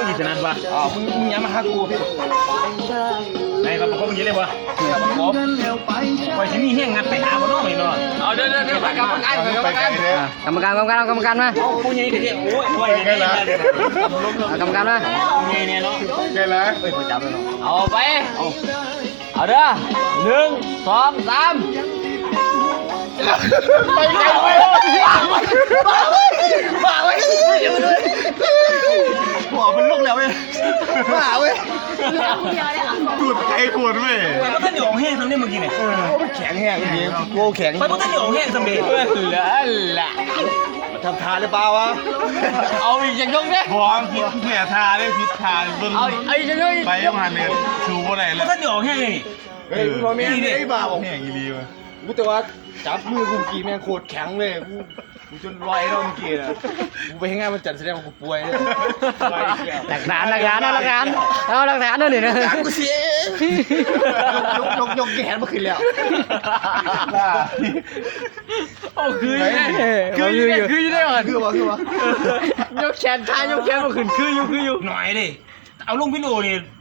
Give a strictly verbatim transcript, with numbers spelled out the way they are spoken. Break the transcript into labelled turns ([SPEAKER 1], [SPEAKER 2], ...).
[SPEAKER 1] อีสนันวะ
[SPEAKER 2] อ๋อมึงมึงอย่ามาหากูพี่
[SPEAKER 1] ไหนครับผมก็มึงยืนได้ปะผมไปที่นี่เฮี้ยงงัดไปหาบ่น้องเลยเนาะ
[SPEAKER 2] เอาเดี๋ยวเดี๋ยวเดี๋ยวกรรมการกรรมการ
[SPEAKER 3] กรรมการกรรมการเอากรรมการมา
[SPEAKER 1] ผู้ใหญ่ก็เรียกโอ้ยโอ้ยไงล่ะ
[SPEAKER 3] เอากรรมการมา
[SPEAKER 1] ผู้ใหญ่เนี่ยเนาะ
[SPEAKER 2] ใช่แล้ว
[SPEAKER 1] เฮ้ยประจำเลยเนาะ
[SPEAKER 2] เอาไปเอาเอาเด้อหนึ่งสองสามไปไกลเว้ยบ้าเว้ยหัวมันลุกแล้วเว้ยบ้าเว้ยดูดไก่ปวดเว้ย
[SPEAKER 1] ไปบ่ทันได้ออกแห้งทำได้เมื่อกี้เนี่ย
[SPEAKER 2] มันแข็งแห้งจริงโก้แข็ง
[SPEAKER 1] ไปบ่ทันได้ออกแห้งสำเร็จ
[SPEAKER 2] แล้วล่ะทำทานหรือเปล่าวะเอาอีกอย่างยกเนี่ย
[SPEAKER 4] พร้อมพิษแม่ทาได้พิษทาเบิ่ง
[SPEAKER 2] เอาอีกเอาอีกอย่างยก
[SPEAKER 4] ไปยังหันเนี่ยชูบ่ได้
[SPEAKER 1] บ่
[SPEAKER 4] แล้ว
[SPEAKER 1] ทันได้ออกแห้งเลย
[SPEAKER 2] เฮ้ยพ่อแม่ไอ้บ้าบอก
[SPEAKER 4] แห้งอีหลีวะ
[SPEAKER 2] กูแต่ว่าจับมือกูกี่แม่งโคตรแข็งเลยกูกูจนลอยแล้วเมื่อกี้นะกูไปให้งานมันจัดแสดงว่ากูป่วยเลย
[SPEAKER 3] หลักฐานหลักฐานเอาหลักฐานเอาหลักฐานนั่นนี่นะ
[SPEAKER 2] กูเสียยกยกยกแขนมาขึ้นแล้ว
[SPEAKER 3] โอ้คือคืออยู่คืออยู่ได้ก่อน
[SPEAKER 2] คือวะคือวะ
[SPEAKER 3] ยกแขนท้ายยกแขนมาขึ้นคืออยู่คืออยู่
[SPEAKER 1] หน่อยดิเอาลงพี่โลนี่